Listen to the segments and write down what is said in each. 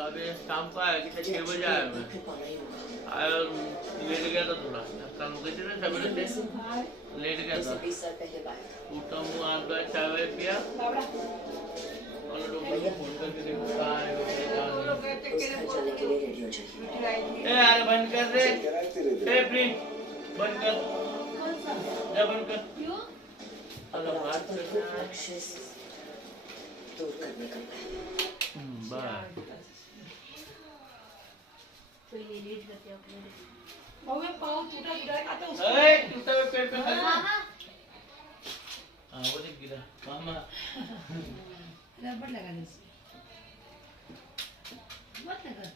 अभी शाम को आया कि 6 बजे आया मैं आया और लेट गया था थोड़ा काम गई थी ना सवेरे से लेट गया था उठा मुँह हाथ धोया चाय वाय पिया और डॉक्टर को फोन करके देखो कहाँ है यार बंद कर दे प्लीज बंद कर जा बंद कर अगर बात करना दूर करने का बाय तो ये लीड करते हैं अपने पाँव टूटा है खाते उसको अरे टूटा हुआ पेड़ पे खा हाँ वो देख गिरा मामा रबड़ लगा दे इसमें मत लगा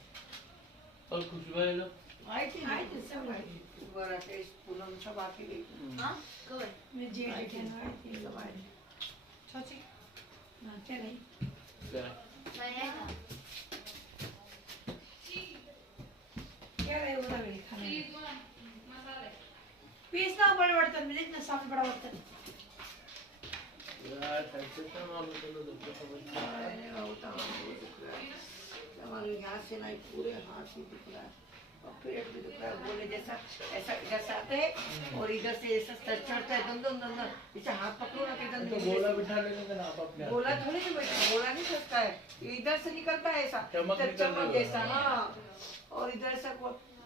और खुशबू ले लो आई थी सब आई बड़ा टेस्ट पूरा सब आके गई हाँ कब मैं जेड के ना आई थी सब आई चाची ना क्या रही क्या मैं है ना क्या रहे वो मेरे खाने पीस ना बड़े बर्तन में देखना सामने बड़ा बर्तन यार कैसे तो मालूम चलो डॉक्टर समझ अरे वो तो हमारे यहाँ से नहीं पूरे हाथ ही दिख रहा है और पेट भी दिख रहा है बोले जैसा ऐसा इधर से आते हैं और इधर से ऐसा सर चढ़ता है दम दम दम दम इसे हाथ पकड़ो ना कि दम तो गोला बिठा लेंगे ना आप अपने गोला थोड़ी ना बैठा गोला नहीं सकता है इधर से निकलता है ऐसा चमक इधर निकल चमक रही जैसा हाँ और इधर से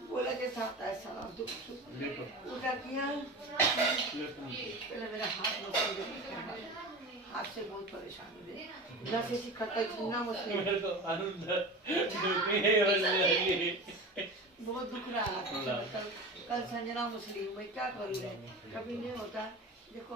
गोला जैसा आता है सारा दुख देखो उधर किया पहले मेरा हाथ मसल हाथ से बहुत परेशान हुए इधर से सिखाता इतना मुश्किल मेरे को आनंद दुखी है बहुत दुख रहा है कल संजना मुस्लिम मैं क्या करूँ रे कभी नहीं होता देखो